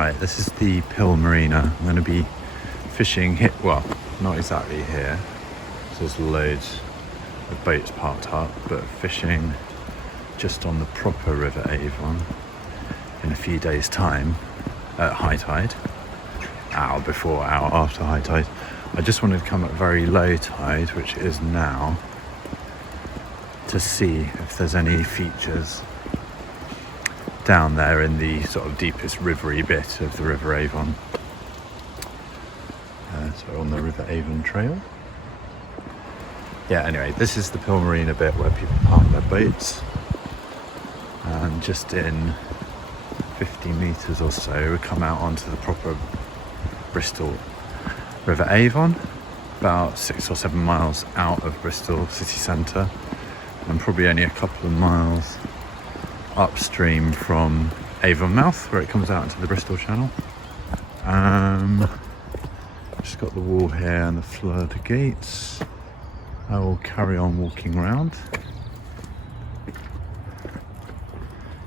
Right, this is the Pill Marina. I'm going to be fishing here, well, not exactly here. So there's loads of boats parked up, but fishing just on the proper River Avon in a few days' time at high tide. Hour before, hour after high tide. I just wanted to come at very low tide, which it is now, to see if there's any features down there in the sort of deepest rivery bit of the River Avon. So on the River Avon Trail. Yeah, anyway, this is the Pill Marina bit where people park their boats. And just in 50 metres or so, we come out onto the proper Bristol River Avon, about 6 or 7 miles out of Bristol city centre, and probably only a couple of miles upstream from Avonmouth, where it comes out into the Bristol Channel. Just got the wall here and the flood gates. I will carry on walking around.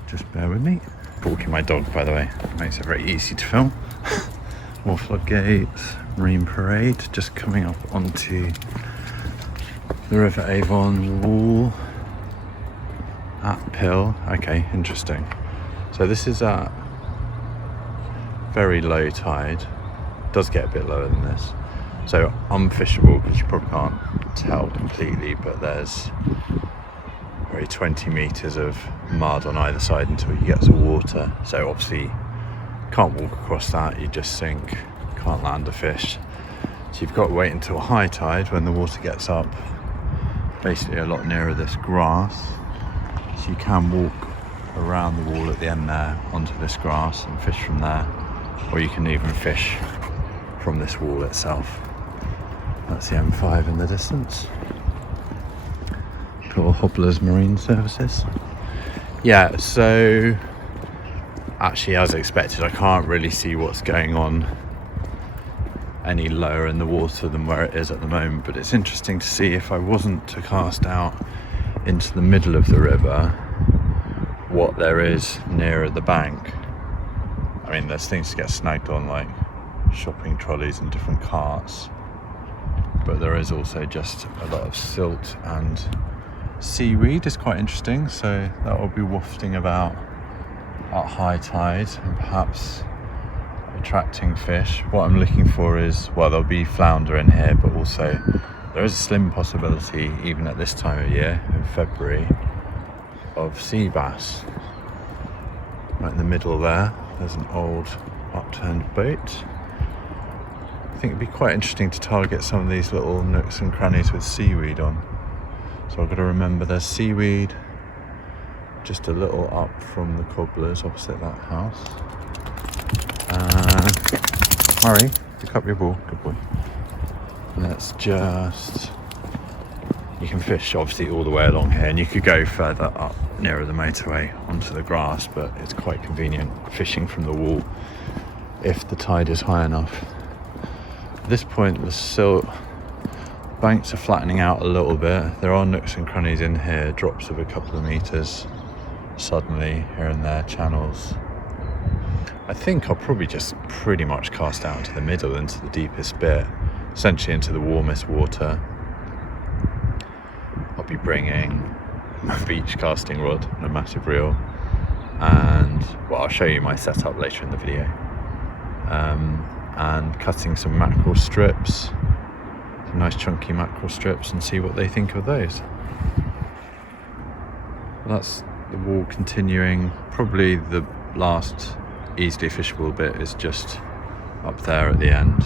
Just bear with me. Walking my dog, by the way, makes it very easy to film. More floodgates, Marine Parade, just coming up onto the River Avon wall at Pill. Okay, interesting. So this is at very low tide. It does get a bit lower than this. So unfishable, because you probably can't tell completely, but there's very 20 metres of mud on either side until you get to water. So obviously can't walk across that, you just sink, can't land a fish. So you've got to wait until high tide when the water gets up basically a lot nearer this grass. So you can walk around the wall at the end there onto this grass and fish from there, or you can even fish from this wall itself. That's the M5 in the distance. Cool. Hobblers Marine Services. Yeah, so actually, as expected, I can't really see what's going on any lower in the water than where it is at the moment, but it's interesting to see if I wasn't to cast out into the middle of the river, what there is nearer the bank. I mean, there's things to get snagged on, like shopping trolleys and different carts, but there is also just a lot of silt and seaweed. Is quite interesting, so that will be wafting about at high tide and perhaps attracting fish. What I'm looking for is, well, there'll be flounder in here, but also there is a slim possibility, even at this time of year, in February, of sea bass. Right in the middle there's an old upturned boat. I think it'd be quite interesting to target some of these little nooks and crannies with seaweed on. So I've got to remember there's seaweed just a little up from the cobblers opposite that house. Murray, pick up your ball, good boy. Let's just, you can fish obviously all the way along here, and you could go further up nearer the motorway onto the grass, but it's quite convenient fishing from the wall if the tide is high enough. At this point the silt banks are flattening out a little bit. There are nooks and crannies in here, drops of a couple of metres suddenly here and there, channels. I think I'll probably just pretty much cast out into the middle, into the deepest bit, essentially into the warmest water. I'll be bringing my beach casting rod and a massive reel, and well, I'll show you my setup later in the video, and cutting some mackerel strips, some nice chunky mackerel strips, and see what they think of those. That's the wall continuing. Probably the last easily fishable bit is just up there at the end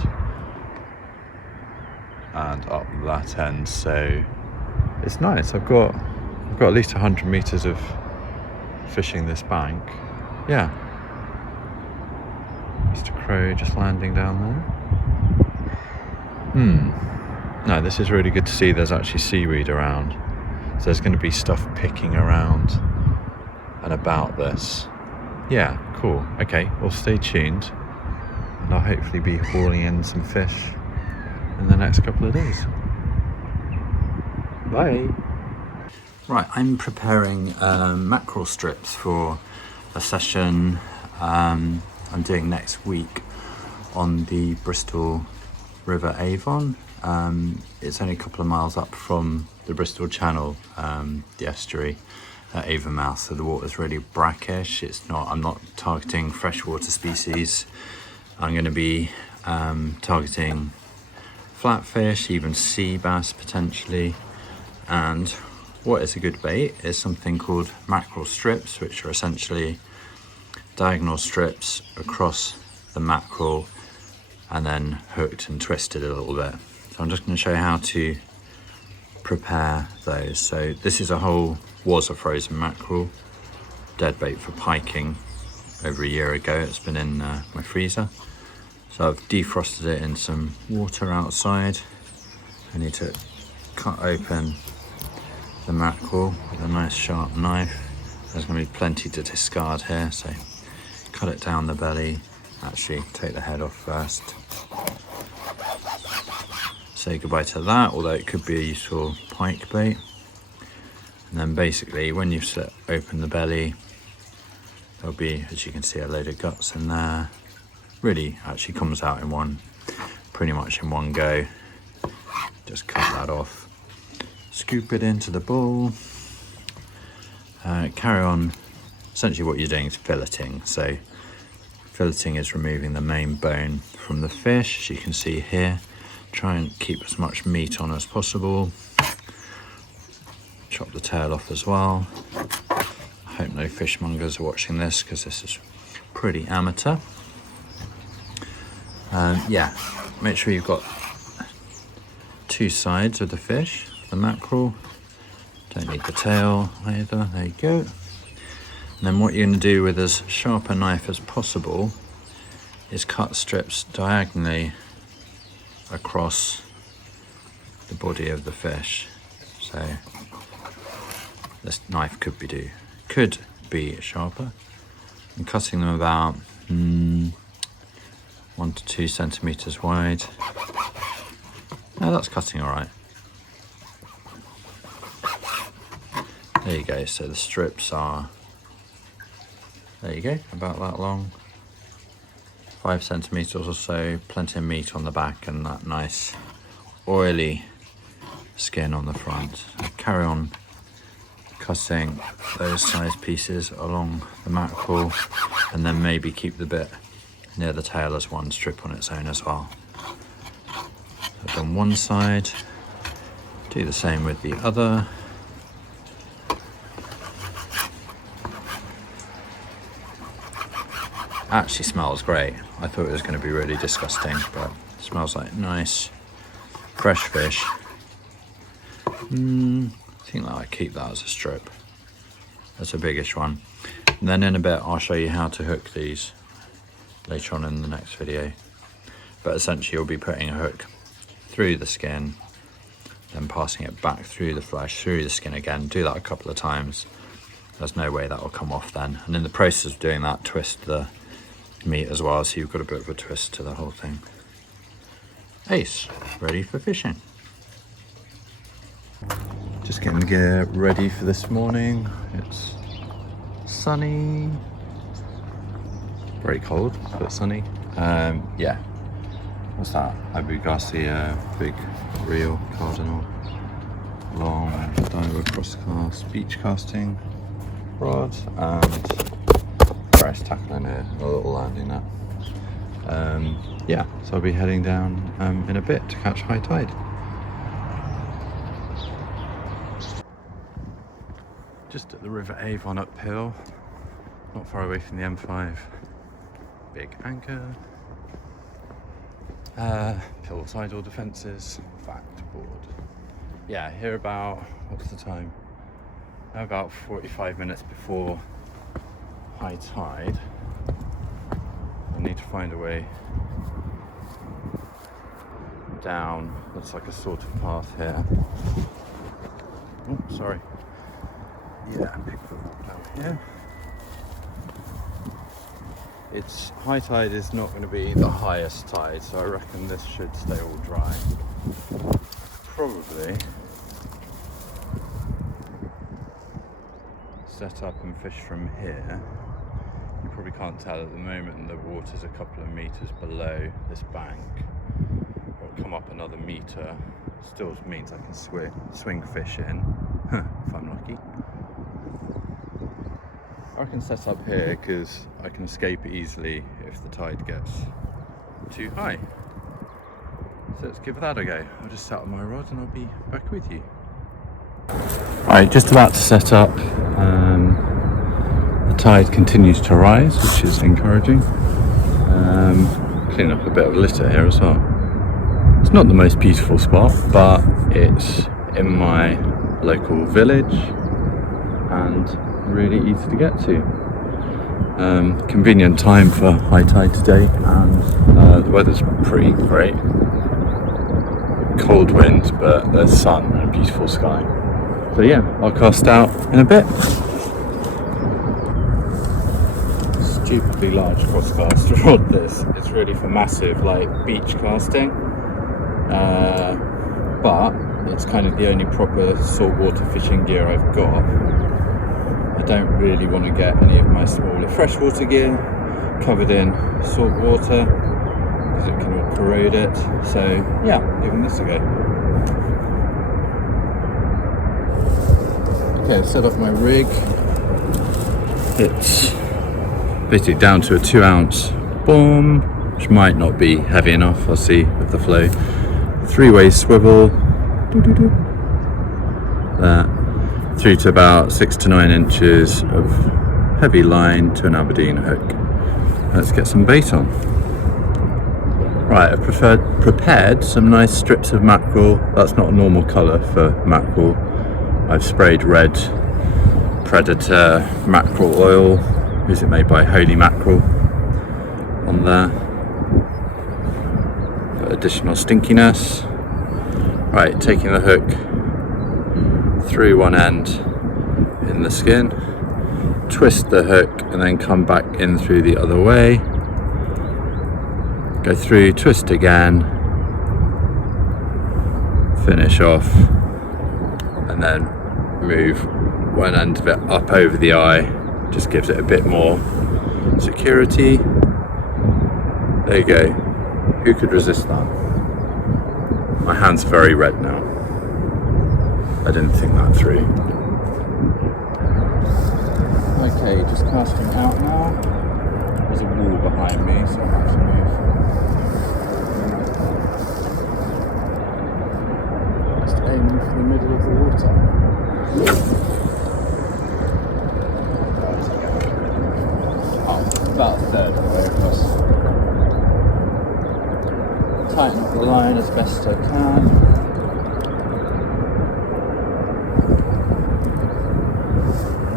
and up that end, so it's nice. I've got at least 100 meters of fishing this bank. Yeah, Mr. Crow just landing down there. No, this is really good to see there's actually seaweed around, so there's going to be stuff picking around and about this. Yeah, cool. Okay, well, stay tuned, and I'll hopefully be hauling in some fish in the next couple of days. Bye. Right, I'm preparing mackerel strips for a session I'm doing next week on the Bristol River Avon. It's only a couple of miles up from the Bristol Channel, the estuary at Avonmouth, so the water's really brackish. I'm not targeting freshwater species. I'm going to be targeting flatfish, even sea bass potentially. And what is a good bait is something called mackerel strips, which are essentially diagonal strips across the mackerel and then hooked and twisted a little bit. So I'm just going to show you how to prepare those. So this was a frozen mackerel, dead bait for piking over a year ago. It's been in my freezer. So I've defrosted it in some water outside. I need to cut open the mackerel with a nice sharp knife. There's going to be plenty to discard here, so cut it down the belly. Actually, take the head off first. Say goodbye to that, although it could be a useful pike bait. And then basically, when you open the belly, there'll be, as you can see, a load of guts in there. Really actually comes out pretty much in one go. Just cut that off, scoop it into the bowl, carry on. Essentially what you're doing is filleting. So filleting is removing the main bone from the fish, as you can see here. Try and keep as much meat on as possible. Chop the tail off as well. I hope no fishmongers are watching this, because this is pretty amateur. Yeah, make sure you've got two sides of the fish, the mackerel. Don't need the tail either, there you go. And then what you're going to do with as sharp a knife as possible is cut strips diagonally across the body of the fish. So this knife could be sharper. I'm cutting them about 1 to 2 centimeters wide. Now that's cutting all right. There you go. So the strips are, there you go, about that long, 5 centimeters or so. Plenty of meat on the back and that nice oily skin on the front. So carry on cutting those size pieces along the mackerel, and then maybe keep the bit near the tail as one strip on its own as well. I've done one side, do the same with the other. Actually smells great. I thought it was going to be really disgusting, but it smells like nice fresh fish. I think that I keep that as a strip. That's a biggish one. And then in a bit I'll show you how to hook these later on in the next video. But essentially you'll be putting a hook through the skin, then passing it back through the flesh, through the skin again. Do that a couple of times. There's no way that will come off then. And in the process of doing that, twist the meat as well, so you've got a bit of a twist to the whole thing. Ace, ready for fishing. Just getting the gear ready for this morning. It's sunny, very cold but sunny. Yeah, what's that? Abu Garcia big reel cardinal, long diver cross cast beach casting rod, and brass tackle in here, a little landing net. Yeah, so I'll be heading down in a bit to catch high tide. Just at the River Avon uphill, not far away from the M5. Big anchor, pill tidal defences, fact board. Yeah, here about, what's the time? About 45 minutes before high tide. I need to find a way down. Looks like a sort of path here. Oh, sorry. Yeah, pick the walk down here. It's high tide is not going to be the highest tide, so I reckon this should stay all dry. Probably set up and fish from here. You probably can't tell at the moment, the water's a couple of meters below this bank. It'll come up another meter. Still means I can swing fish in, if I'm lucky. I can set up here because I can escape easily if the tide gets too high. So let's give that a go. I'll just set up my rod and I'll be back with you. Right, just about to set up. The tide continues to rise, which is encouraging. Clean up a bit of litter here as well. It's not the most beautiful spot, but it's in my local village and really easy to get to. Convenient time for high tide today, and the weather's pretty great. Cold winds, but there's sun and a beautiful sky. So yeah, I'll cast out in a bit. Stupidly large crosscast rod this. It's really for massive like beach casting. But it's kind of the only proper saltwater fishing gear I've got. I don't really want to get any of my smaller freshwater gear covered in salt water because it can all corrode it. So yeah, giving this a go. Okay, I've set up my rig. It's basically down to a 2-ounce bomb, which might not be heavy enough. I'll see with the flow. 3-way swivel. That. Through to about 6 to 9 inches of heavy line to an Aberdeen hook. Let's get some bait on. Right, I've prepared some nice strips of mackerel. That's not a normal colour for mackerel. I've sprayed red Predator mackerel oil. Is it made by Holy Mackerel on there? For additional stinkiness. Right, taking the hook through one end in the skin, twist the hook and then come back in through the other way, go through, twist again, finish off, and then move one end of it up over the eye, just gives it a bit more security. There you go. Who could resist that? My hand's very red now. I didn't think that through. Okay, just casting out now. There's a wall behind me, so I'll have to move. Just aiming for the middle of the water. Oh, about a third of the way across. Tighten up the line as best I can.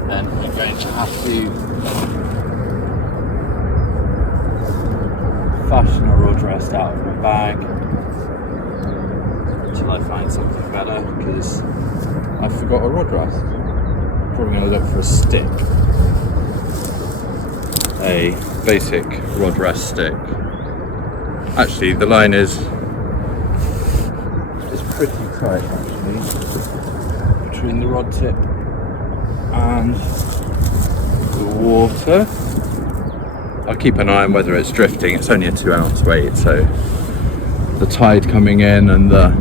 Then I'm going to have to fashion a rod rest out of my bag until I find something better, because I forgot a rod rest. Probably going to look for a stick. A basic rod rest stick. Actually, the line is pretty tight actually between the rod tip and the water. I'll keep an eye on whether it's drifting. It's only a 2-ounce weight, so the tide coming in and the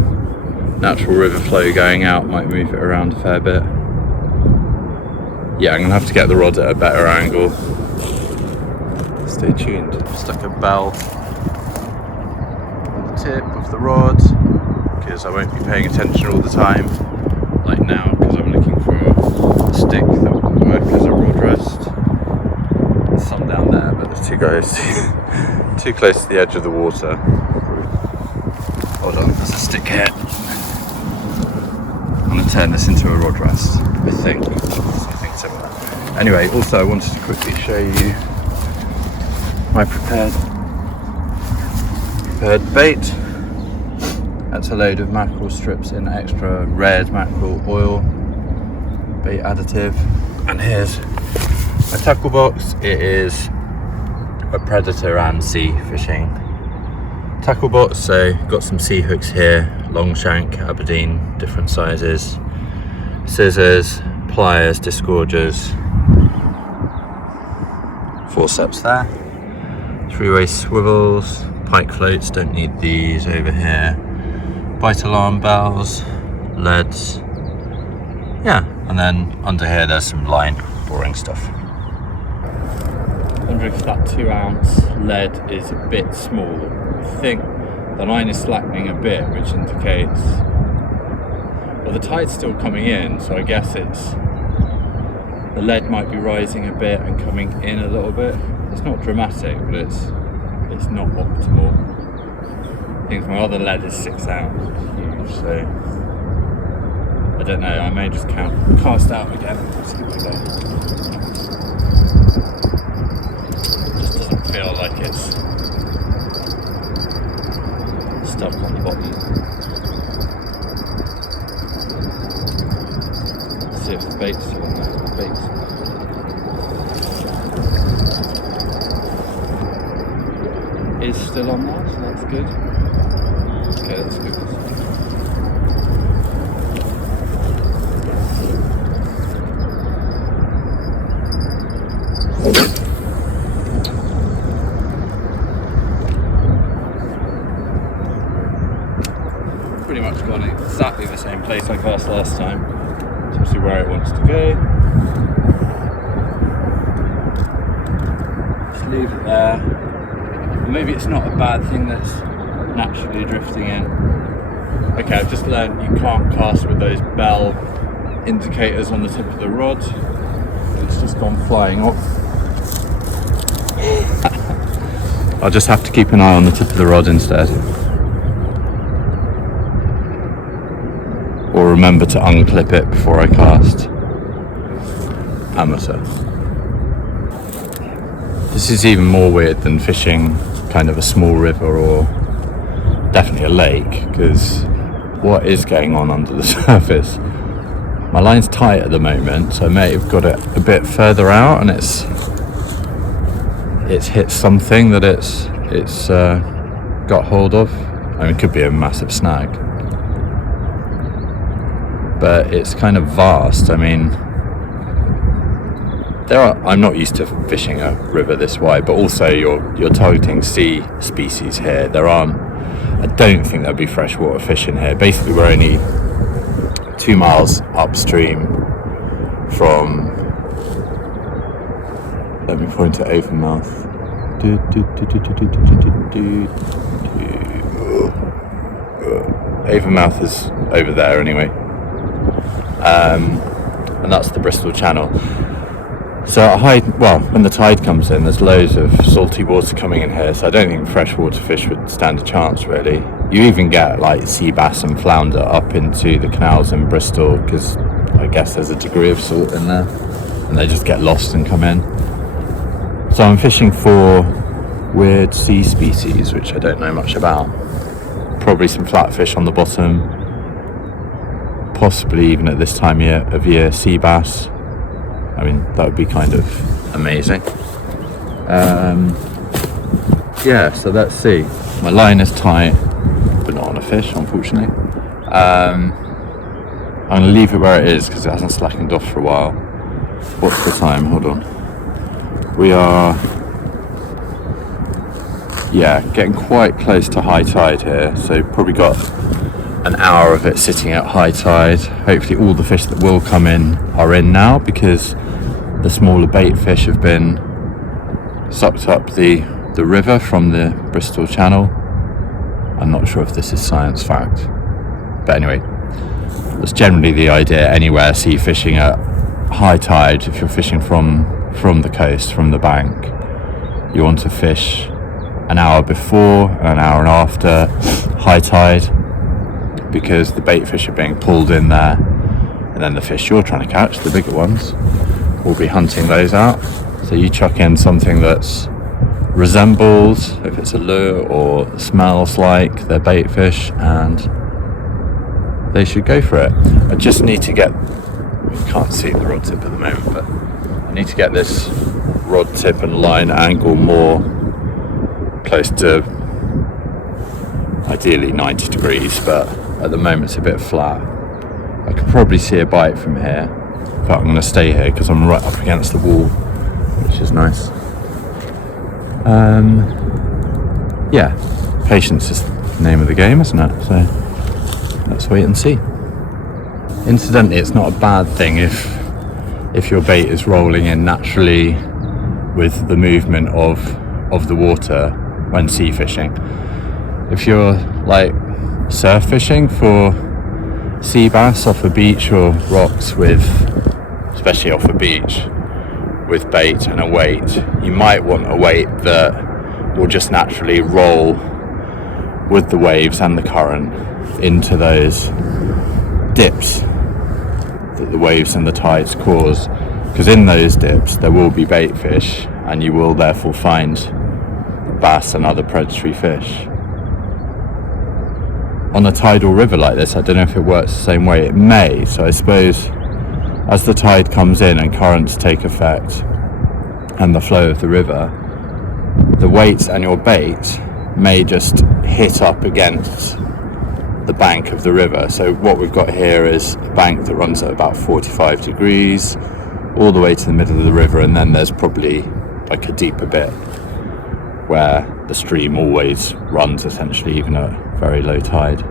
natural river flow going out might move it around a fair bit. Yeah, I'm gonna have to get the rod at a better angle. Stay tuned. Stuck a bell on the tip of the rod because I won't be paying attention all the time, like now, because I'm looking for a stick that will work as a rod rest. There's some down there, but there's two guys too close to the edge of the water. Hold on, there's a stick here. I'm going to turn this into a rod rest, I think. Something similar. Anyway, also I wanted to quickly show you my prepared bait. That's a load of mackerel strips in extra red mackerel oil, bait additive. And here's my tackle box. It is a Predator and sea fishing tackle box, so got some sea hooks here, long shank, Aberdeen, different sizes, scissors, pliers, disgorgers, forceps there, 3-way swivels, pike floats, don't need these over here, bite alarm bells, LEDs, yeah, and then under here there's some line, boring stuff. I wonder if that 2-ounce LED is a bit small. I think the line is slackening a bit, which indicates, well, the tide's still coming in, so I guess the LED might be rising a bit and coming in a little bit. It's not dramatic, but it's not optimal. I think my other LED is 6 ounce, which is huge, so I don't know, I may just cast out again. Let's give it a go. It just doesn't feel like it's stuck on the bottom. Let's see if the bait's still on there. The bait is still on there, so that's good. Okay, that's good. Pretty much gone exactly the same place I cast last time. It's obviously where it wants to go. Just leave it there. Maybe it's not a bad thing that's naturally drifting in. Okay, I've just learned you can't cast with those bell indicators on the tip of the rod. It's just gone flying off. I'll just have to keep an eye on the tip of the rod instead. Or remember to unclip it before I cast. Amateur. This is even more weird than fishing kind of a small river or definitely a lake, because what is going on under the surface? My line's tight at the moment, so I may have got it a bit further out and it's hit something that it's got hold of. I mean, it could be a massive snag, but it's kind of vast. I mean, I'm not used to fishing a river this wide, but also you're targeting sea species here. I don't think there'll be freshwater fish in here. Basically, we're only 2 miles upstream from, let me point to Avonmouth. Avonmouth is over there anyway. And that's the Bristol Channel. So when the tide comes in, there's loads of salty water coming in here, so I don't think freshwater fish would stand a chance, really. You even get like sea bass and flounder up into the canals in Bristol, because I guess there's a degree of salt in there, and they just get lost and come in. So I'm fishing for weird sea species, which I don't know much about. Probably some flatfish on the bottom, possibly even at this time of year, sea bass. I mean, that would be kind of amazing. Yeah, so let's see. My line is tight, but not on a fish, unfortunately. I'm going to leave it where it is because it hasn't slackened off for a while. What's the time? Hold on. We are, getting quite close to high tide here. So probably got an hour of it sitting at high tide. Hopefully all the fish that will come in are in now, because the smaller bait fish have been sucked up the river from the Bristol Channel. I'm not sure if this is science fact, but anyway, that's generally the idea anywhere. Sea fishing at high tide, if you're fishing from the coast, from the bank, you want to fish an hour before and an hour after high tide, because the bait fish are being pulled in there, and then the fish you're trying to catch, the bigger ones, will be hunting those out. So you chuck in something that's resembles, if it's a lure or smells like their bait fish, and they should go for it. I just need to get, you can't see the rod tip at the moment, but I need to get this rod tip and line angle more close to ideally 90 degrees, but at the moment it's a bit flat. I can probably see a bite from here, but I'm going to stay here because I'm right up against the wall, which is nice. Yeah, patience is the name of the game, isn't it? So let's wait and see. Incidentally, it's not a bad thing if your bait is rolling in naturally with the movement of the water when sea fishing. If you're like surf fishing for sea bass off a beach or rocks especially off a beach, with bait and a weight, you might want a weight that will just naturally roll with the waves and the current into those dips that the waves and the tides cause, because in those dips there will be bait fish and you will therefore find bass and other predatory fish. On a tidal river like this, I don't know if it works the same way. It may. So I suppose as the tide comes in and currents take effect and the flow of the river, the weights and your bait may just hit up against the bank of the river. So what we've got here is a bank that runs at about 45 degrees all the way to the middle of the river, and then there's probably like a deeper bit where the stream always runs essentially even at very low tide.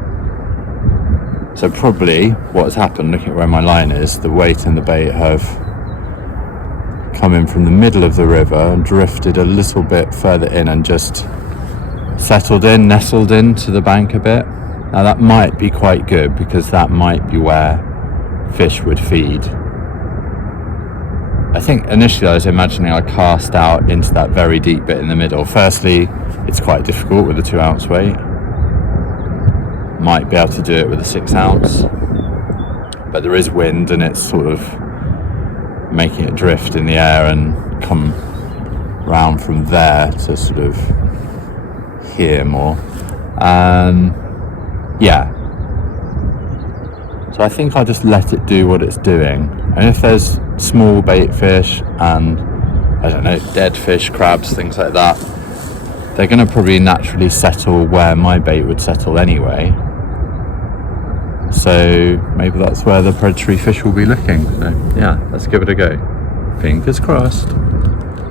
So probably what has happened, looking at where my line is, the weight and the bait have come in from the middle of the river and drifted a little bit further in and just nestled into the bank a bit. Now that might be quite good, because that might be where fish would feed. I think initially I was imagining I cast out into that very deep bit in the middle. Firstly, it's quite difficult with a 2 ounce weight. Might be able to do it with a 6 ounce, but there is wind and it's sort of making it drift in the air and come round from there to sort of here more. Yeah, so I think I'll just let it do what it's doing, and if there's small bait fish and I don't know, dead fish, crabs, things like that, they're going to probably naturally settle where my bait would settle anyway. So maybe that's where the predatory fish will be looking. So yeah, let's give it a go. Fingers crossed.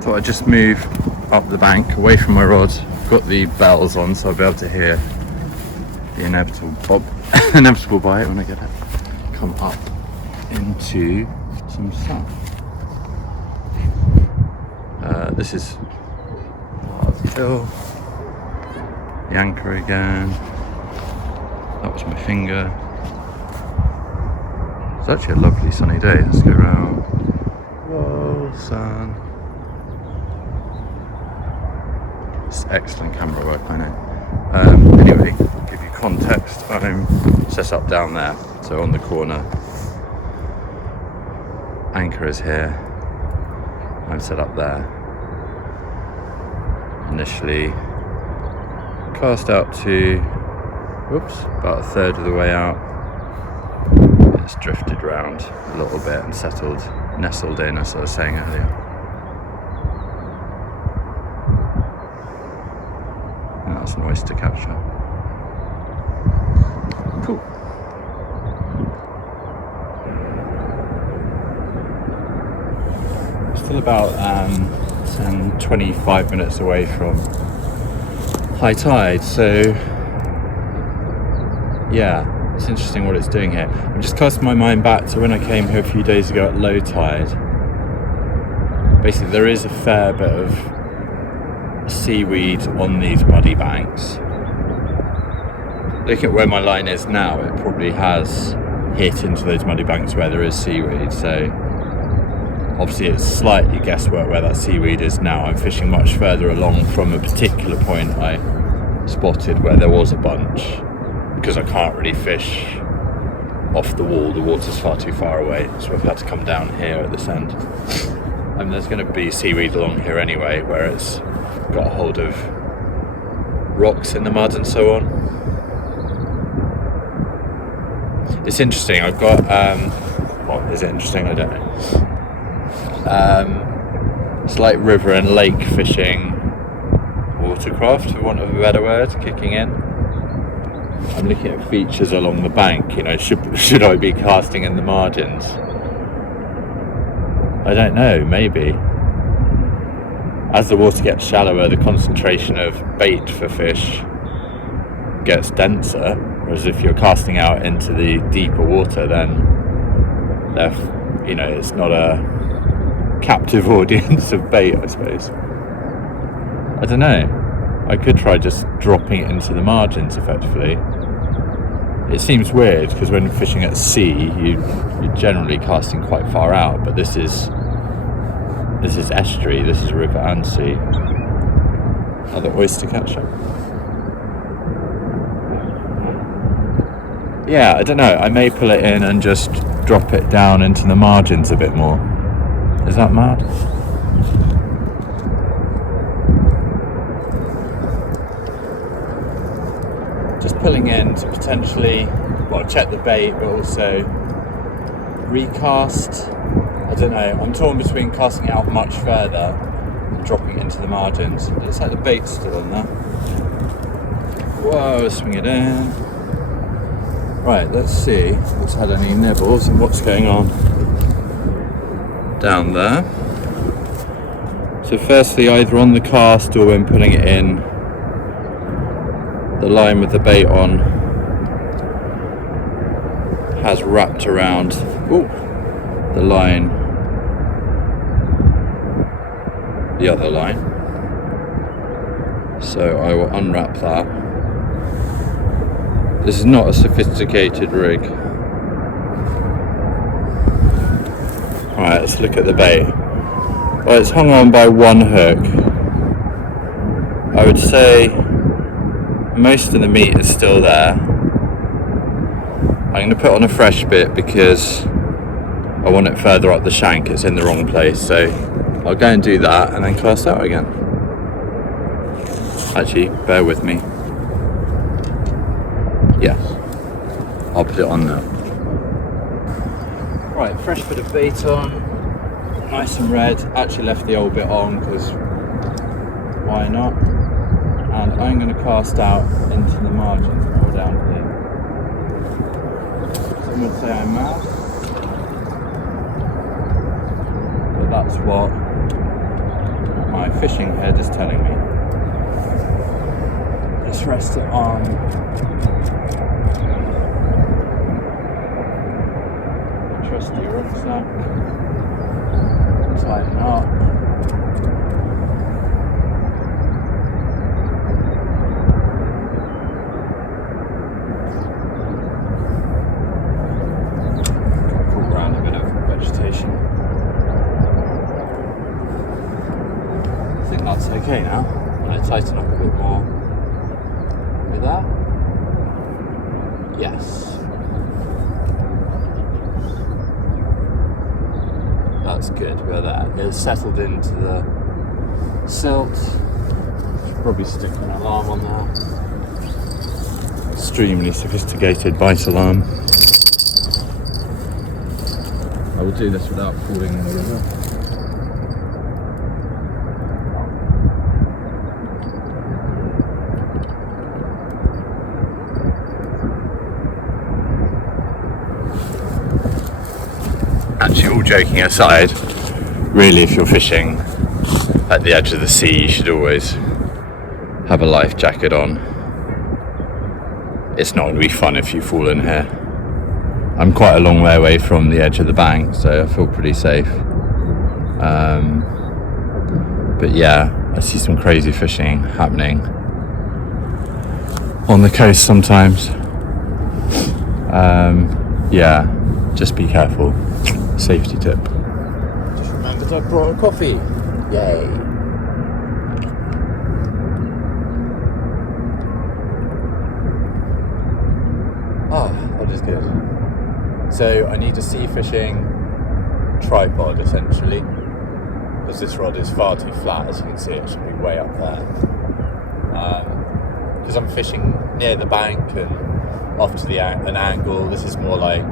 Thought I'd just move up the bank away from my rod. Got the bells on so I'll be able to hear the inevitable bite when I get it. Come up into some sun. This is the hill. The anchor again. That was my finger. It's actually a lovely sunny day. Let's go around. Whoa, sun. It's excellent camera work, I know. Anyway, give you context. I'm set up down there, so on the corner. Anchor is here. I'm set up there. Initially cast out to, about a third of the way out. It's drifted round a little bit and nestled in, as I was saying earlier. And that's an oyster capture. Cool. Still about 25 minutes away from high tide, so yeah, it's interesting what it's doing here. I'm just casting my mind back to when I came here a few days ago at low tide. Basically there is a fair bit of seaweed on these muddy banks. Looking at where my line is now, it probably has hit into those muddy banks where there is seaweed, so obviously it's slightly guesswork where that seaweed is now. I'm fishing much further along from a particular point I spotted where there was a bunch, because I can't really fish off the wall, the water's far too far away, so I've had to come down here at this end. And there's going to be seaweed along here anyway, where it's got a hold of rocks in the mud and so on. It's interesting, I've got, well, is it interesting? I don't know. It's like river and lake fishing watercraft, for want of a better word, kicking in. I'm looking at features along the bank, you know, should I be casting in the margins? I don't know, maybe. as the water gets shallower, the concentration of bait for fish gets denser, whereas if you're casting out into the deeper water, then it's not a captive audience of bait, I suppose. I don't know. I could try just dropping it into the margins effectively. It seems weird because when fishing at sea, you're generally casting quite far out, but this is estuary, this is river and sea. Another oyster catcher. Yeah, I don't know. I may pull it in and just drop it down into the margins a bit more. Is that mad? Just pulling in to potentially, check the bait, but also recast. I don't know. I'm torn between casting it out much further and dropping it into the margins. It looks like the bait's still in there. Whoa, swing it in. Right, let's see if it's had any nibbles and what's going on down there. So firstly, either on the cast or when putting it in, the line with the bait on has wrapped around the line, the other line. So I will unwrap that. This is not a sophisticated rig. Alright, let's look at the bait. Well, it's hung on by one hook. I would say most of the meat is still there. I'm going to put on a fresh bit because I want it further up the shank. It's in the wrong place, so I'll go and do that and then cast out again. Actually, bear with me. Yes, I'll put it on now. Right, fresh bit of bait on, nice and red. Actually left the old bit on because why not? And I'm going to cast out into the margins and go down here. Some would say I'm mad, but that's what my fishing head is telling me. Just rest it on trusty rucksack, tighten up. Pull around a bit of vegetation. I think that's okay now. I'm going to tighten up a bit more. With that? Yes. That's good, we're there. It's settled into the silt. Should probably stick an alarm on there. Extremely sophisticated bite alarm. I will do this without falling in the river. Actually, all joking aside, really if you're fishing at the edge of the sea, you should always have a life jacket on. It's not going to be fun if you fall in here. I'm quite a long way away from the edge of the bank, so I feel pretty safe. But yeah, I see some crazy fishing happening on the coast sometimes. Yeah, just be careful. Safety tip. Just remembered I brought a coffee. Yay. That is good. So I need a sea fishing tripod essentially, because this rod is far too flat. As you can see, it should be way up there. Because I'm fishing near the bank and off to an angle. This is more like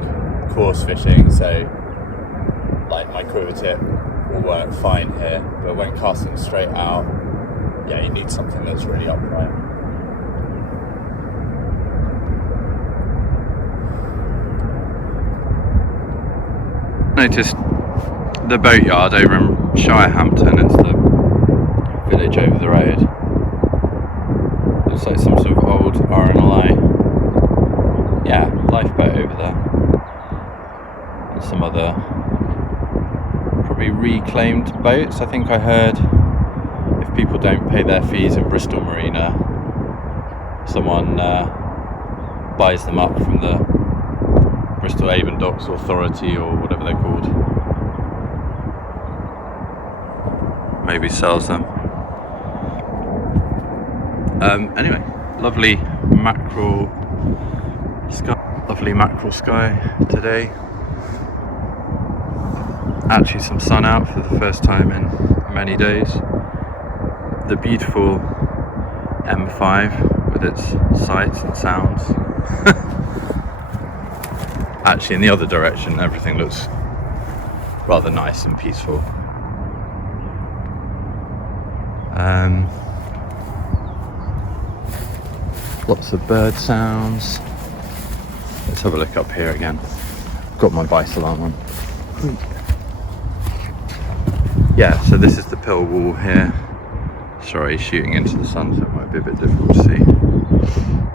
coarse fishing, so like my quiver tip will work fine here, but when casting straight out, yeah, you need something that's really upright. Noticed the boatyard over in Shirehampton. It's the village over the road. Looks like some sort of old RNLI. Yeah, lifeboat over there. And some other probably reclaimed boats. I think I heard if people don't pay their fees in Bristol Marina, someone buys them up from the Bristol Avon Docks Authority or whatever they're called. Maybe sells them. Anyway, lovely mackerel sky today. Actually some sun out for the first time in many days. The beautiful M5 with its sights and sounds. Actually in the other direction everything looks rather nice and peaceful. Lots of bird sounds. Let's have a look up here again. I've got my bike alarm on. Yeah, so this is the pill wall here. Sorry, shooting into the sun, so it might be a bit difficult to see.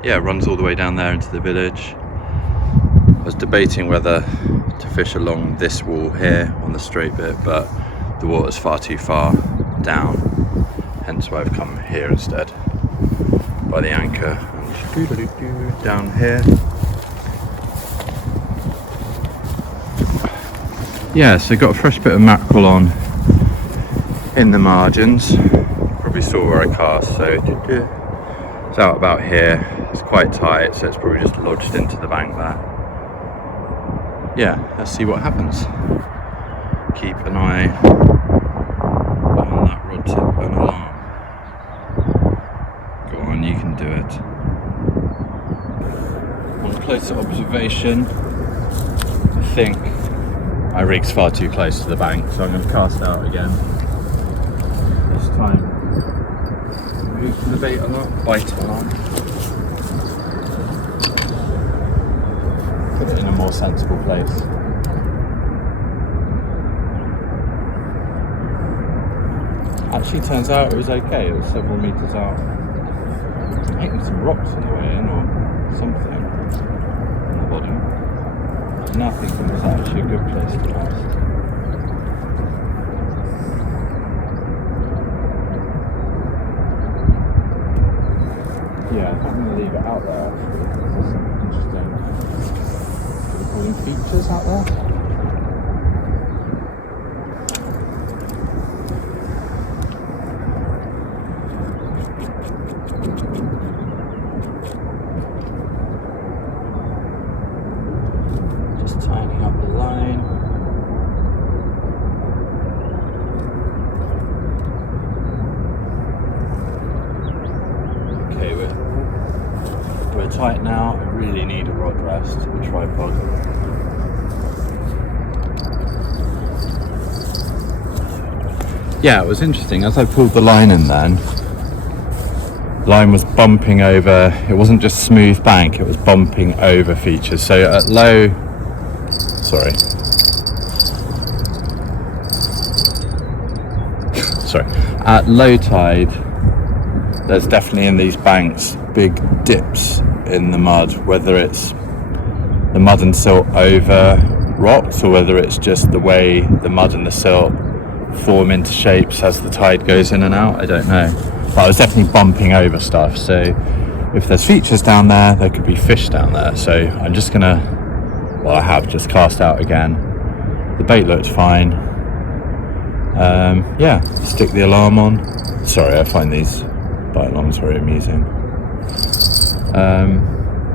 Yeah, it runs all the way down there into the village. I was debating whether to fish along this wall here on the straight bit, but the water's far too far down, hence why I've come here instead by the anchor and down here. Yeah, so got a fresh bit of mackerel on in the margins. Probably saw where I cast, so it's out about here. It's quite tight, so it's probably just lodged into the bank there. Yeah, let's see what happens. Keep an eye on that rod tip and alarm. Go on, you can do it. On closer observation, I think my rig's far too close to the bank, so I'm going to cast out again. This time, move to the bait bite alarm. Put it in a more sensible place. Actually, turns out it was okay. It was several meters out. I think there's some rocks on the way in, or something on the bottom. I'm now thinking it's actually a good place to cast. Yeah, I think I'm going to leave it out there actually. There's some interesting, what do we call them, features out there? Just tightening up the line. Okay, we're tight now. I really need a rod rest, a tripod. Yeah, it was interesting. As I pulled the line in then, the line was bumping over. It wasn't just smooth bank, it was bumping over features. So at low, at low tide, there's definitely in these banks big dips in the mud, whether it's the mud and silt over rocks or whether it's just the way the mud and the silt form into shapes as the tide goes in and out. I don't know, but I was definitely bumping over stuff, so if there's features down there, there could be fish down there. So I'm just gonna, well, I have just cast out again. The bait looked fine. Yeah, stick the alarm on. Sorry, I find these bite alarms very amusing.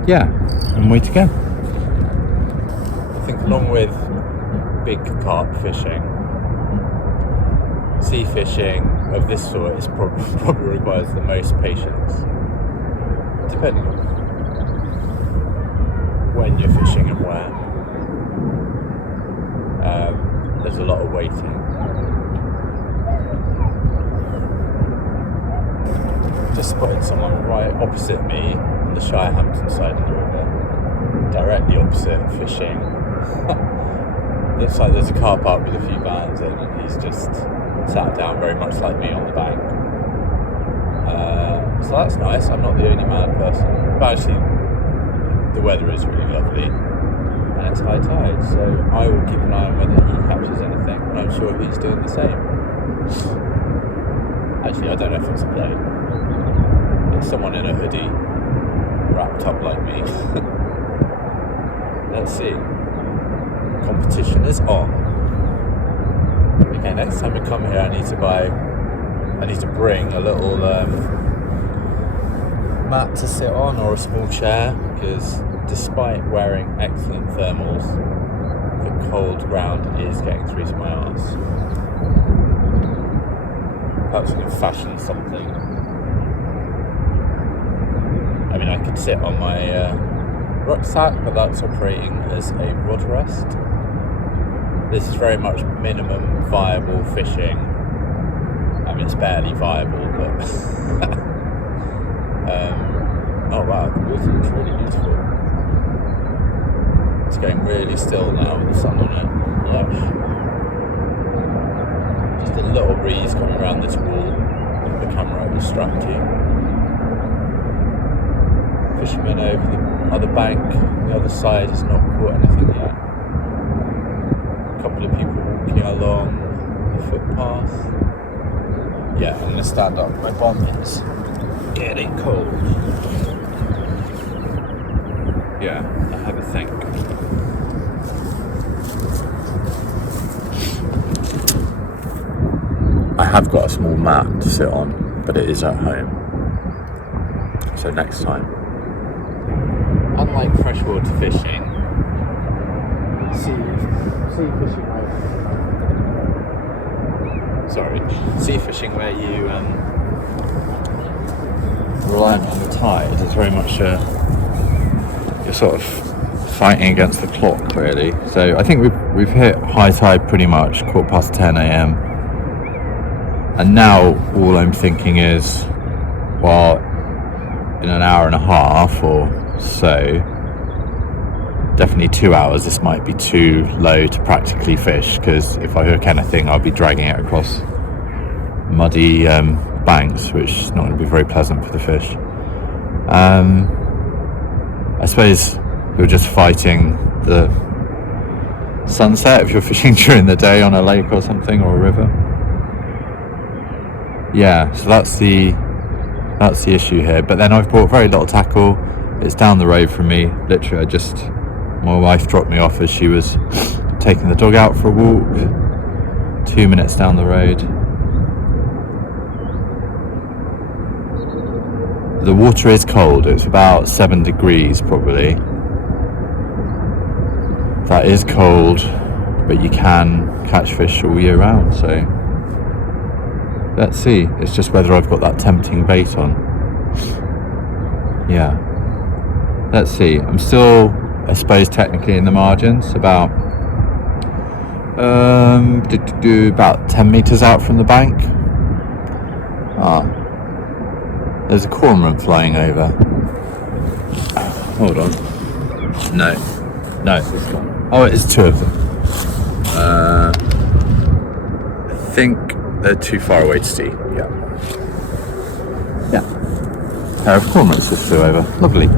Yeah, and wait again. I think along with big carp fishing, sea fishing of this sort is probably requires the most patience, depending on when you're fishing and where. There's a lot of waiting. Just spotted someone right opposite me on the Shirehampton side of the river, directly opposite, fishing. Looks like there's a car park with a few vans in, and he's just sat down very much like me on the bank. So that's nice. I'm not the only mad person. But actually, the weather is really lovely. And it's high tide, so I will keep an eye on whether he captures anything. And I'm sure he's doing the same. Actually, I don't know if it's a plane. It's someone in a hoodie, wrapped up like me. Let's see. Competition is on. Okay, next time we come here, I need to bring a little mat to sit on, or a small chair, because despite wearing excellent thermals, the cold ground is getting through to my arse. Perhaps we can fashion something. I mean, I could sit on my rucksack, but that's operating as a rod rest. This is very much minimum viable fishing. I mean, it's barely viable, but oh wow, the water looks really beautiful. It's getting really still now with the sun on it. Lush. Just a little breeze coming around this wall. If the camera will distract you. Fishermen over the other bank, the other side has not caught anything yet. A couple of people walking along the footpath. Yeah, I'm going to stand up. My bum is getting cold. Yeah, I have a think. I have got a small mat to sit on, but it is at home. So next time. Unlike freshwater fishing, sea fishing where you reliant on the tide is very much you're sort of fighting against the clock, really. So I think we've hit high tide pretty much 10:15 a.m. and now all I'm thinking is, well, in an hour and a half or so, definitely 2 hours, this might be too low to practically fish, because if I hook anything I'll be dragging it across muddy banks, which is not going to be very pleasant for the fish. I suppose you're just fighting the sunset if you're fishing during the day on a lake or something, or a river. Yeah, so that's the issue here. But then I've brought very little tackle. It's down the road from me. Literally, my wife dropped me off as she was taking the dog out for a walk. 2 minutes down the road. The water is cold. It's about 7 degrees probably. That is cold, but you can catch fish all year round, so let's see. It's just whether I've got that tempting bait on. Yeah. Let's see. I'm still, I suppose, technically in the margins, about about 10 meters out from the bank. There's a cormorant flying over. Hold on. No, it's this one. Oh, it's two of them. I think they're too far away to see. Yeah. A pair of cormorants just flew over. Lovely.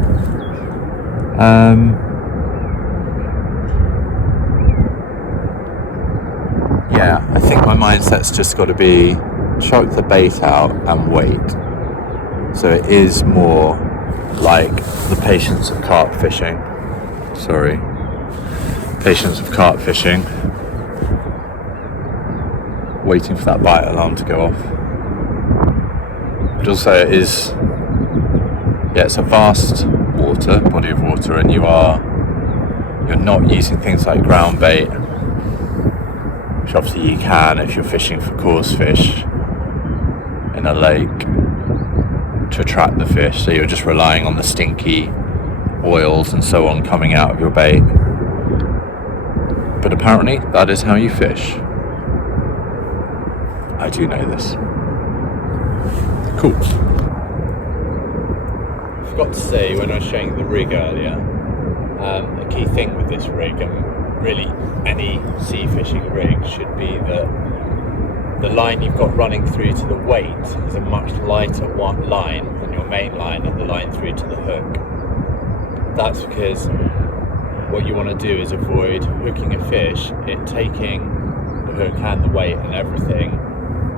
Yeah, I think my mindset's just got to be chuck the bait out and wait. So it is more like the patience of carp fishing. Patience of carp fishing. Waiting for that bite alarm to go off. But also it is, it's a vast body of water, and you're not using things like ground bait, which obviously you can if you're fishing for coarse fish in a lake to attract the fish. So you're just relying on the stinky oils and so on coming out of your bait. But apparently that is how you fish. I do know this. Cool. I forgot to say when I was showing the rig earlier, a key thing with this rig, and really any sea fishing rig, should be that the line you've got running through to the weight is a much lighter line than your main line and the line through to the hook. That's because what you want to do is avoid hooking a fish, it taking the hook and the weight and everything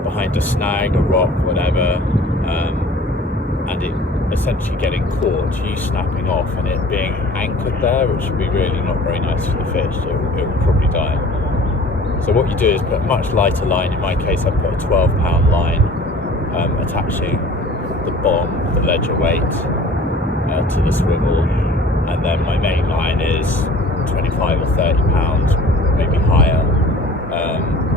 behind a snag, a rock, whatever, and it essentially getting caught, you snapping off and it being anchored there, which would be really not very nice for the fish. It will probably die. So what you do is put a much lighter line. In my case, I put a 12-pound line, attaching the bomb, the ledger weight, to the swivel, and then my main line is 25 or 30 pounds, maybe higher,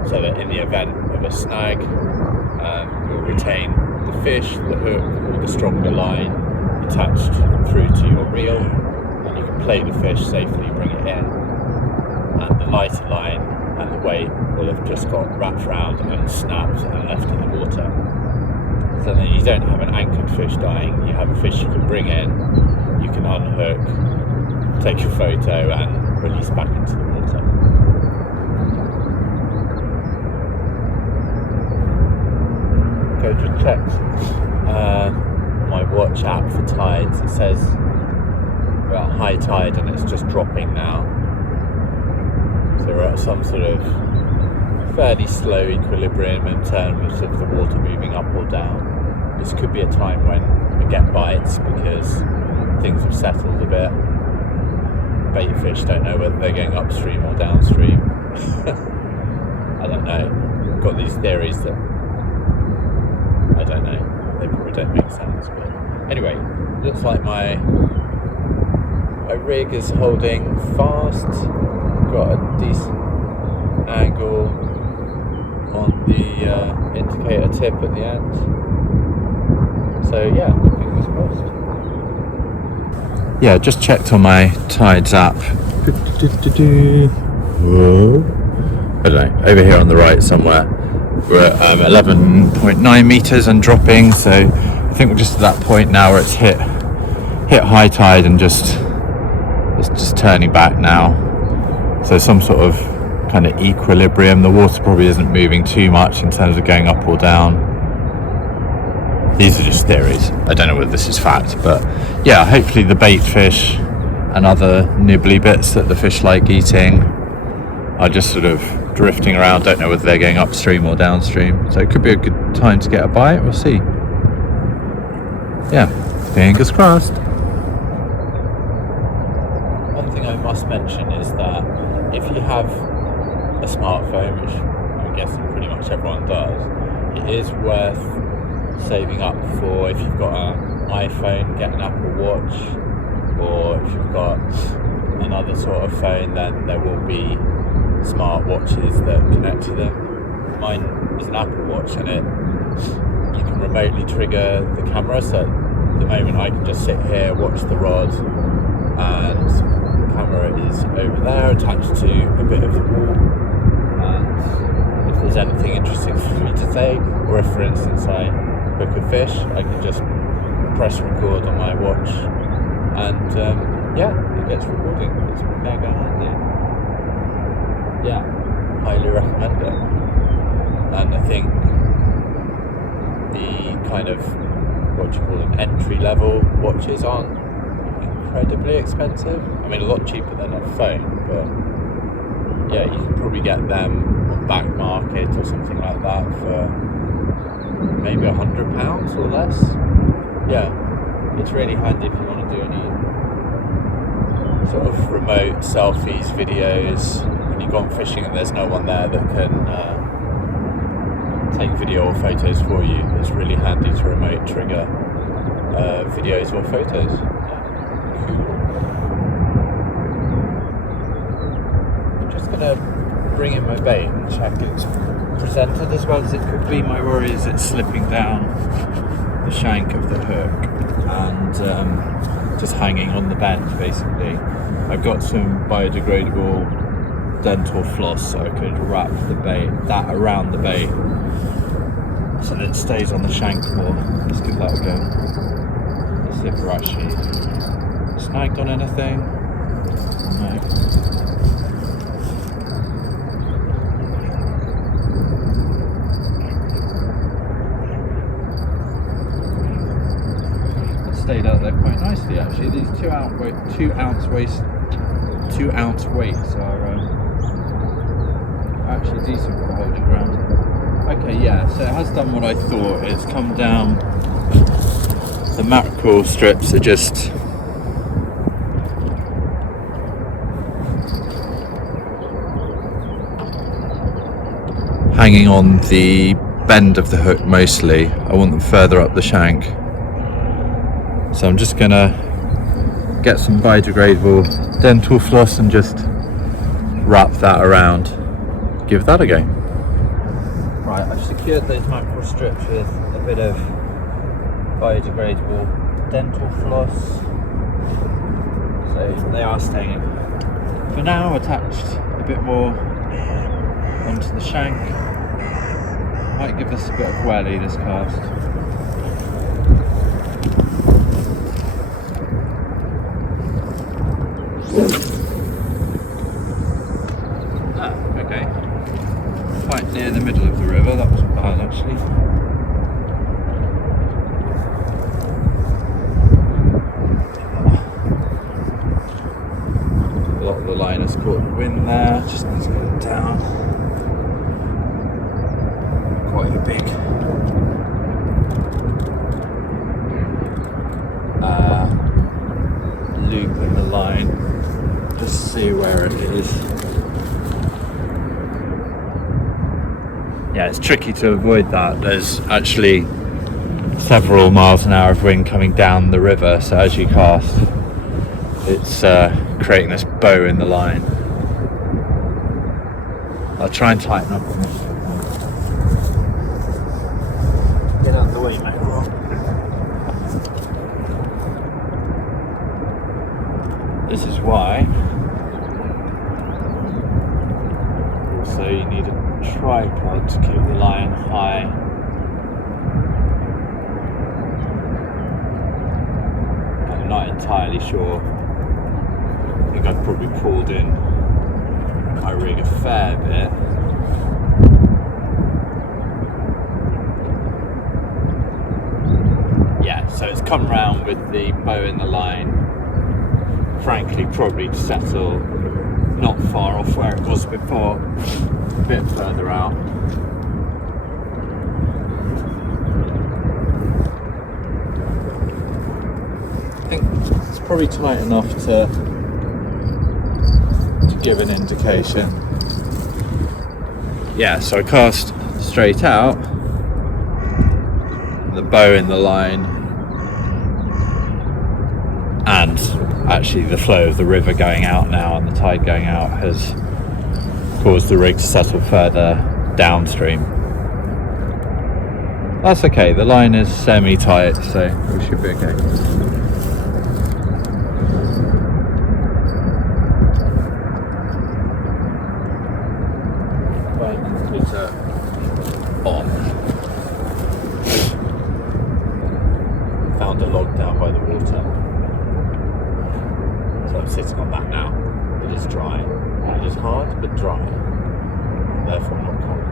so that in the event of a snag, you'll retain the fish, the hook, or the stronger line attached through to your reel, and you can play the fish safely, bring it in, and the lighter line and the weight will have just got wrapped around and snapped and left in the water. So then you don't have an anchored fish dying, you have a fish you can bring in, you can unhook, take your photo and release back into the water. Go just check my watch app for tides. It says we're at high tide and it's just dropping now. So we're at some sort of fairly slow equilibrium in terms of the water moving up or down. This could be a time when we get bites because things have settled a bit. Bait fish don't know whether they're going upstream or downstream. I don't know. I've got these theories that I don't know. They probably don't make sense. But anyway, looks like my rig is holding fast. Got a decent angle on the indicator tip at the end. So yeah, fingers crossed. Yeah, just checked on my Tides app. Whoa. I don't know, over here on the right somewhere. We're at 11.9 meters and dropping, so I think we're just at that point now where it's hit high tide and it's just turning back now. So some sort of kind of equilibrium. The water probably isn't moving too much in terms of going up or down. These are just theories. I don't know whether this is fact, but yeah, hopefully the bait fish and other nibbly bits that the fish like eating are just sort of drifting around. Don't know whether they're going upstream or downstream. So it could be a good time to get a bite. We'll see. Yeah, fingers crossed. One thing I must mention is that if you have a smartphone, which I'm guessing pretty much everyone does, it is worth saving up for. If you've got an iPhone, get an Apple Watch, or if you've got another sort of phone, then there will be smart watches that connect to them. Mine is an Apple Watch, and you can remotely trigger the camera, so at the moment I can just sit here, watch the rod, and the camera is over there attached to a bit of the wall, and if there's anything interesting for me to take, or if for instance I hook a fish, I can just press record on my watch, and yeah, it gets recording. It's mega handy. Yeah, highly recommend it. And I think the kind of, what do you call them, entry level watches aren't incredibly expensive. I mean, a lot cheaper than a phone, but yeah, you can probably get them on back market or something like that for maybe £100 or less. Yeah, it's really handy if you want to do any sort of remote selfies, videos, when you've gone fishing and there's no one there that can take video or photos for you. It's really handy to remote trigger videos or photos. Cool. I'm just gonna bring in my bait and check it's presented as well as it could be. My worry is it's slipping down the shank of the hook and just hanging on the bend basically. I've got some biodegradable dental floss, so I could wrap that around the bait so that it stays on the shank more. Let's give that a go. Let's see if we're actually snagged on anything. No. stayed out there quite nicely actually. These 2 ounce weights are actually decent for holding ground. Okay, yeah, so it has done what I thought. It's come down. The mackerel strips are just hanging on the bend of the hook mostly. I want them further up the shank. So I'm just gonna get some biodegradable dental floss and just wrap that around. Give that a go. Right, I've secured those mackerel strips with a bit of biodegradable dental floss. So they are staying in. For now, attached a bit more onto the shank. Might give us a bit of welly this cast. Okay. Quite near the middle of the river, that wasn't bad actually. A lot of the line has caught the wind there, just needs to get it down. Quite a big loop in the line, just see where it is. Yeah, it's tricky to avoid that. There's actually several miles an hour of wind coming down the river, so as you cast, it's creating this bow in the line. I'll try and tighten up on this. Get out of the way, mate. This is why also you need a tripod to keep the line high. I'm not entirely sure. I think I've probably pulled in my rig a fair bit. Yeah, so it's come round with the bow in the line, frankly probably to settle not far off where it was before, a bit further out. I think it's probably tight enough to give an indication. Yeah, so I cast straight out, the bow in the line, and actually the flow of the river going out now and the tide going out has caused the rig to settle further downstream. That's okay, the line is semi-tight, so we should be okay. On. Found a log down by the water, so I'm sitting on that now. It is dry. It is hard but dry, therefore not cold.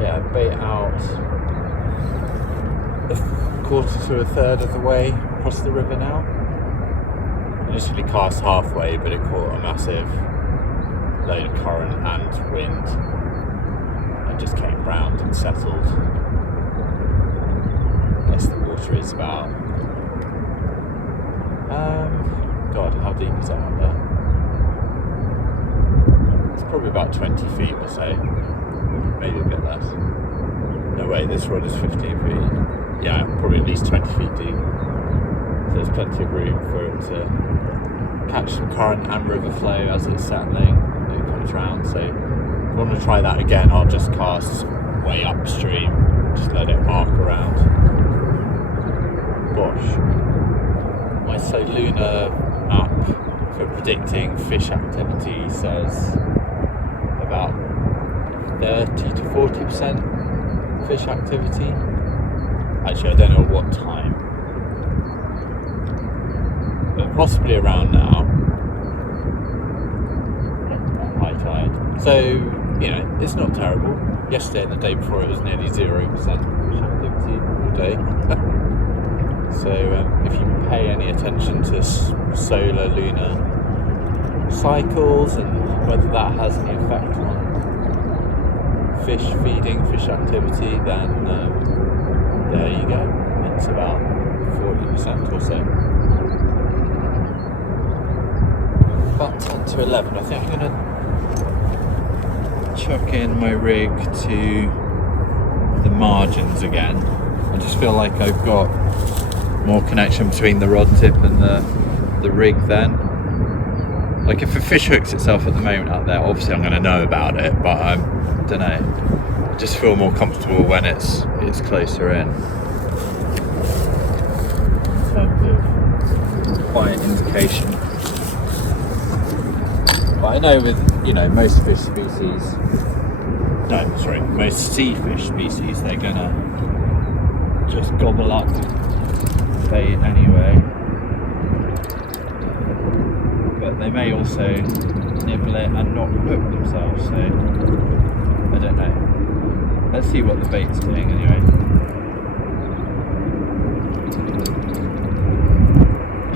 Yeah, bait out a quarter to a third of the way across the river now. Initially cast halfway, but it caught a massive load of current and wind and just came round and settled. I guess the water is about God, how deep is that out there? It's probably about 20 feet or so, maybe a bit less. No way, this rod is 15 feet. Yeah, probably at least 20 feet deep. So there's plenty of room for it to catch some current and river flow as it's settling and it comes round. So if I want to try that again, I'll just cast way upstream, just let it arc around. Gosh, my Soluna app for predicting fish activity says about 30 to 40% fish activity. Actually, I don't know what time, but possibly around now, high tide. So you know, it's not terrible. Yesterday and the day before it was nearly 0% fish activity all day. So if you pay any attention to solar lunar cycles and whether that has any effect on fish feeding, fish activity, then there you go. It's about 40% or so. But 10 to 11, I think I'm going to chuck in my rig to the margins again. I just feel like I've got more connection between the rod tip and the rig then. Like if a fish hooks itself at the moment out there, obviously I'm going to know about it, but I don't know, I just feel more comfortable when it's closer in. In terms of quiet indication. But I know with, you know, most fish species, most sea fish species, they're gonna just gobble up bait anyway. But they may also nibble it and not hook themselves, so I don't know. Let's see what the bait's doing anyway.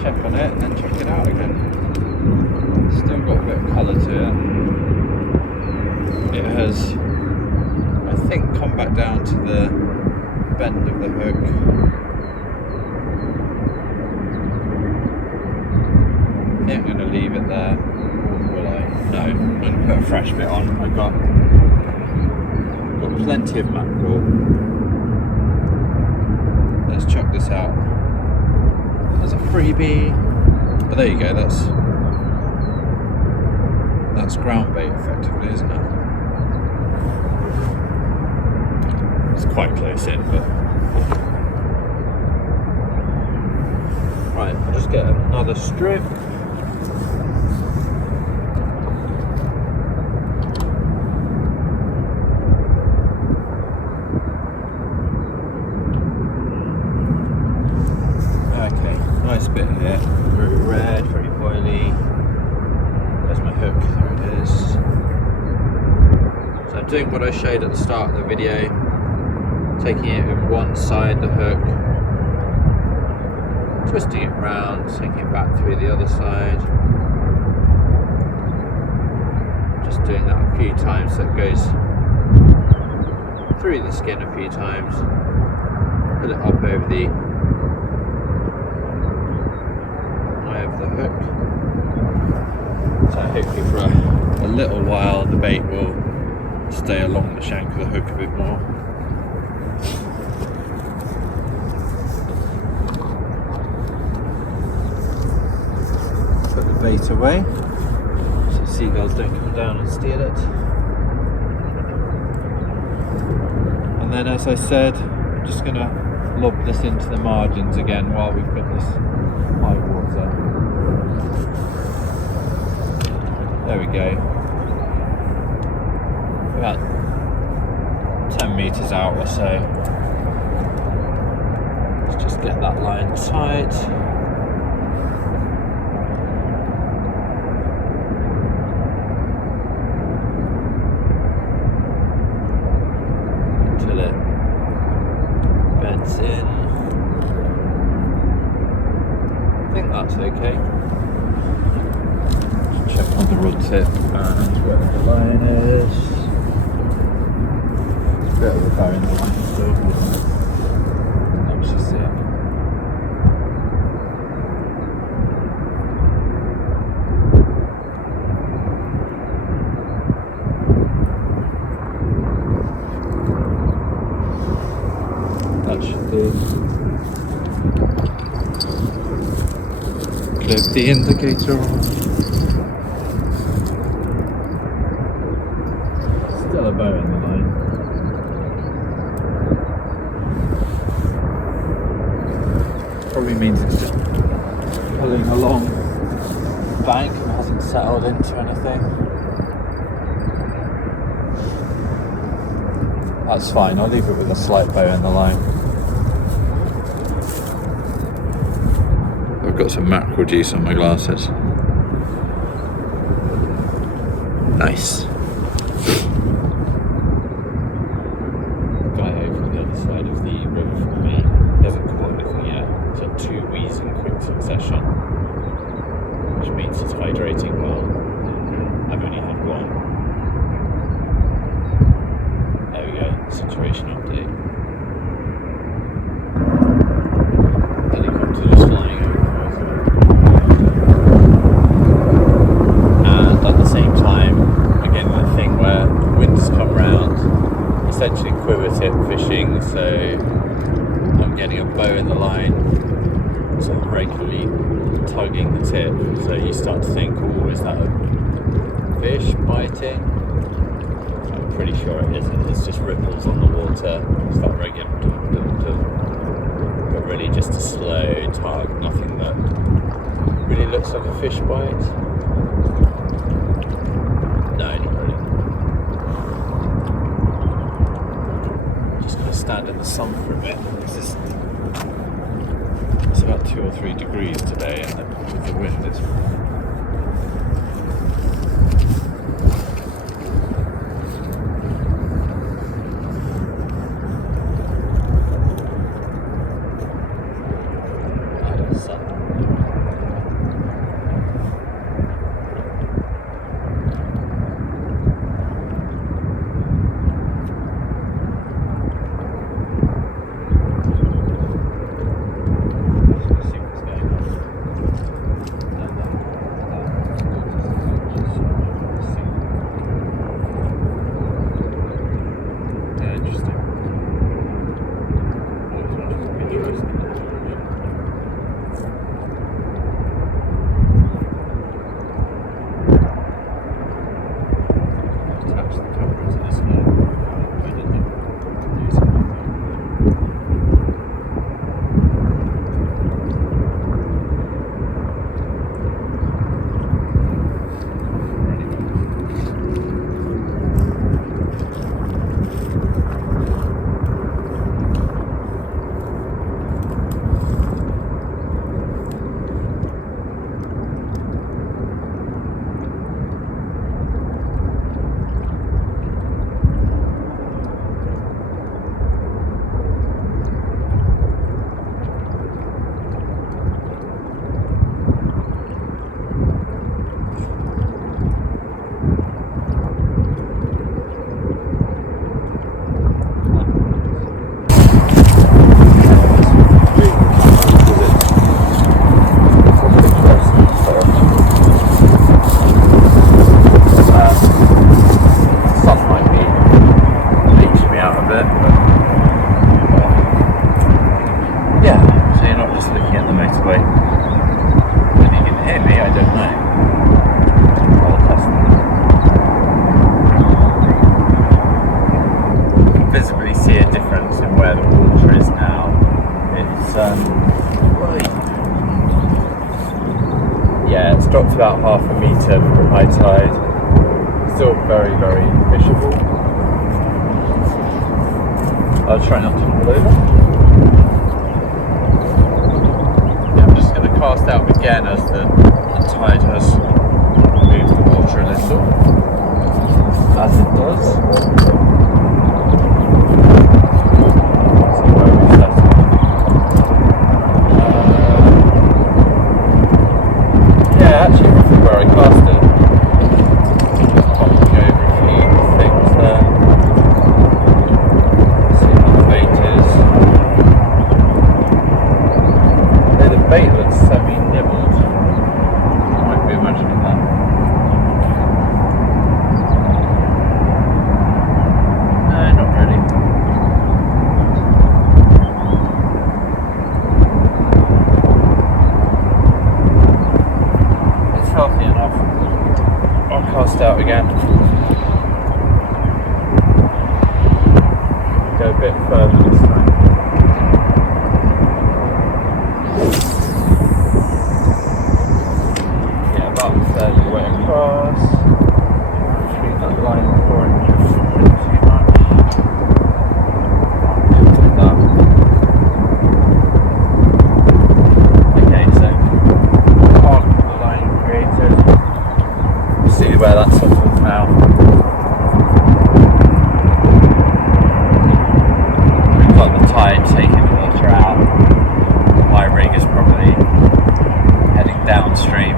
Check on it and then check it out again. Still got a bit of colour to it. It has, I think, come back down to the bend of the hook. I think I'm going to leave it there. Will I? No, I'm going to put a fresh bit on. I've got plenty of mackerel. Let's chuck this out as a freebie. But there you go, that's ground bait effectively, isn't it? It's quite close in, but right, I'll just get another strip. Okay, nice bit here, very red, very oily. There's my hook, there it is. So I'm doing what I showed at the start of the video, taking it in one side, the hook, twisting it round, taking it back through the other side. Just doing that a few times so it goes through the skin a few times. Pull it up over the eye of the hook. So hopefully for a little while the bait will stay along the shank of the hook a bit more. Put the bait away so seagulls don't come down and steal it. And then, as I said, I'm just going to lob this into the margins again while we've got this high water. There we go. About 10 metres out or so. Let's just get that line tight. Until it beds in. I think that's okay. Check on the rod tip and where the line is. It's a bit of a bar in the line still. Let's just see it. That should be. Clip the indicator on. Still a bow in the line. Probably means it's just pulling along the bank and hasn't settled into anything. That's fine, I'll leave it with a slight bow in the line. I've got some mackerel juice on my glasses. Nice. frustrating. Well, I've only had one. There we go, situation update. Helicopter just flying over. And at the same time, again, the thing where winds come round, essentially quiver tip fishing, so I'm getting a bow in the line, sort of regularly tugging the tip, so you start to think, oh, is that a fish biting? I'm pretty sure it isn't, it's just ripples on the water. It's that regular but really just a slow tug, nothing that really looks like a fish bite. No, not really. Just gonna stand in the sun for a bit. It's about 2 or 3 degrees today, and with the wind it's dropped about half a metre from high tide. Still very, very fishable. I'll try not to fall over. Yeah, I'm just going to cast out again as the tide has moved the water a little, as it does. Actually, roughly where I cast it. Popping over a few things there. See how the bait is. The bait looks semi-nibbled. I might be imagining that. No, not really. Healthy enough. I'll cast out again. Go a bit further this time. Yeah, about a third of the way across. Treat that line before it drifts too much. Like that. Okay, so see where that softens now. We've got the tide taking the water out. My rig is probably heading downstream.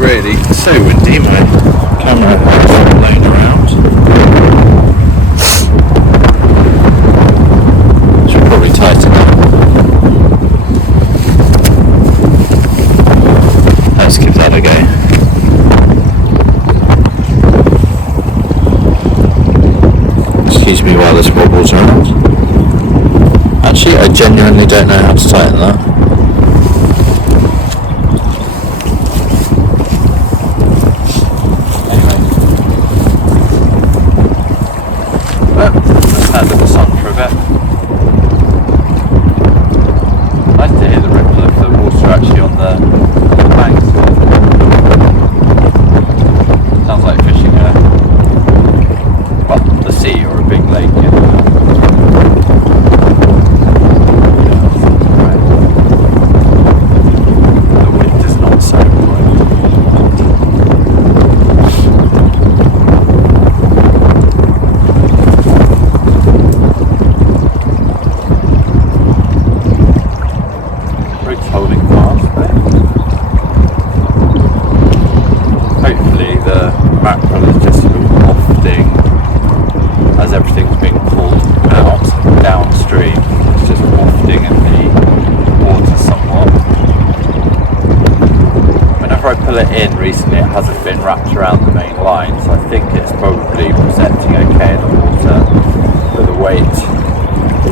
really so windy, my camera is blown around. Should probably tighten up. Let's give that a go. Excuse me while this wobbles around. Actually, I genuinely don't know how to tighten that. In recently, it hasn't been wrapped around the main line, so I think it's probably presenting okay in the water, but the weight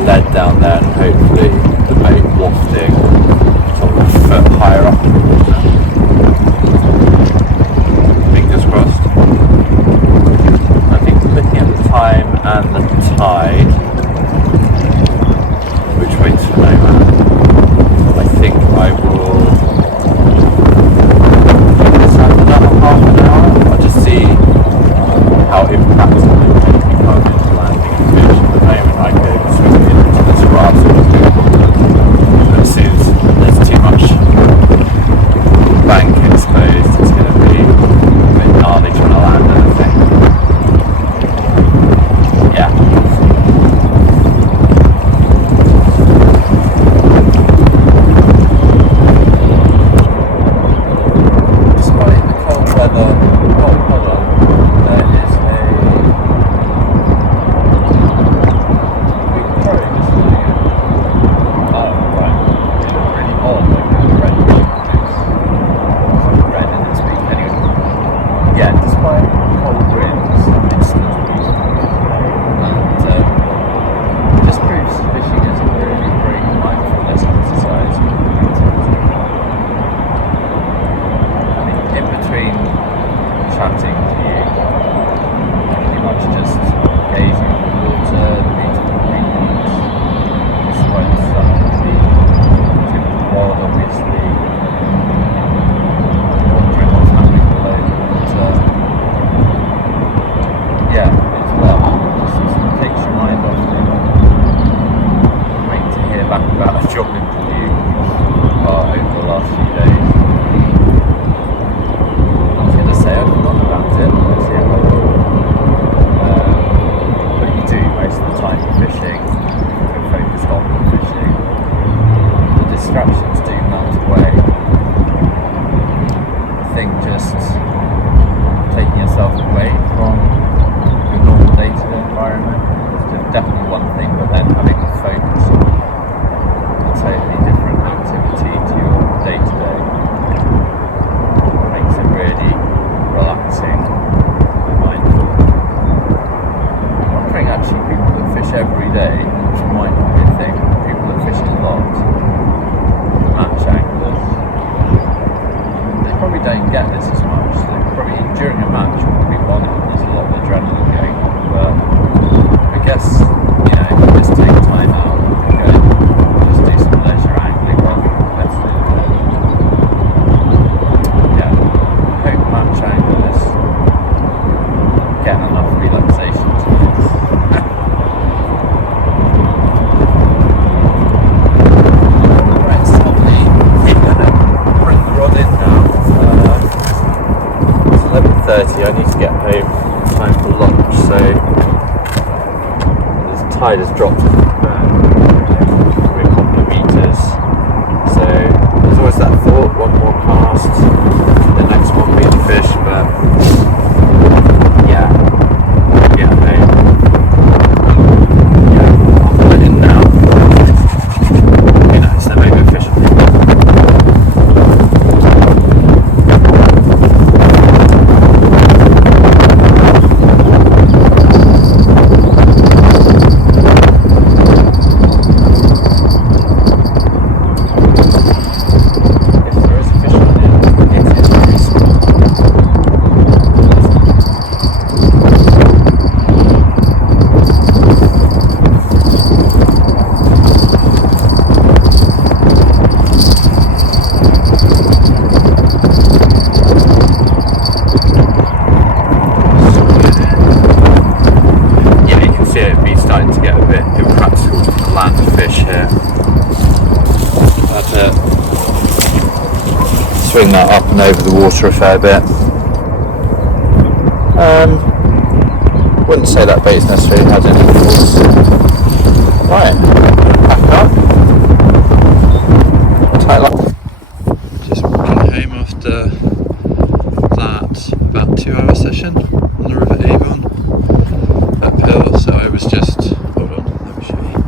led down there and hopefully the boat wafting sort of a foot higher up in the water. Fingers crossed. I think looking at the time and the tide, which waits for no man, I think I will half an hour. I'll just see how impactful it will become into landing and fish. At the moment I go swimming into this raft, but as soon as there's too much bank exposed, it's going to be a bit gnarly trying to land anything. Yeah. I need to get home in time for lunch, so this tide has dropped a couple of meters, so there's always that thought, one more cast, the next one being bring that up and over the water a fair bit. Wouldn't say that bait's necessarily had any force. Right, back up. Tight line. Just got home after that about 2-hour session on the River Avon uphill. So I was just, hold on, let me show you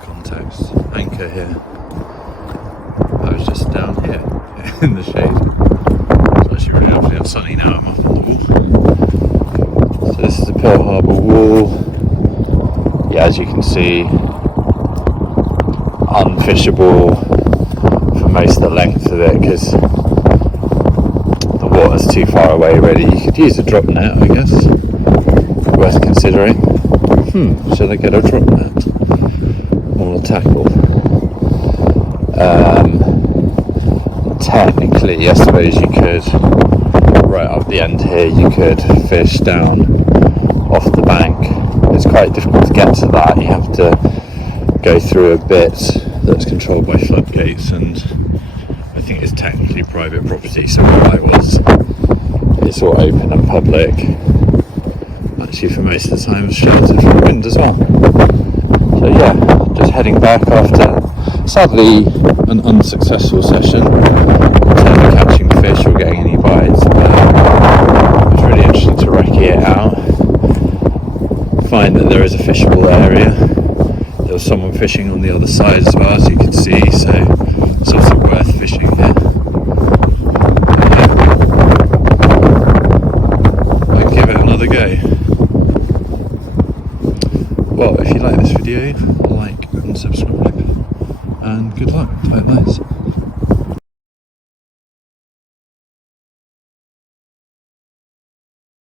context. Anchor here. I was just down here in the shade. It's actually really lovely and sunny now. I'm up on the wall. So this is the Pearl Harbour wall. Yeah, as you can see, unfishable for most of the length of it because the water's too far away really. You could use a drop net, I guess. Worth considering. Should I get a drop net? Or a tackle? Technically, I suppose you could, right up the end here, you could fish down off the bank. It's quite difficult to get to that. You have to go through a bit that's controlled by floodgates, and I think it's technically private property. So where I was, it's all open and public. Actually, for most of the time, it's sheltered from wind as well. So yeah, just heading back after, sadly, an unsuccessful session in terms of catching fish or getting any bites, but it was really interesting to recce it out. Find that there is a fishable area. There was someone fishing on the other side as well, as you can see, so it's also worth fishing here. I'd give it another go. Well, if you like this video, like and subscribe, and good luck, tight lines.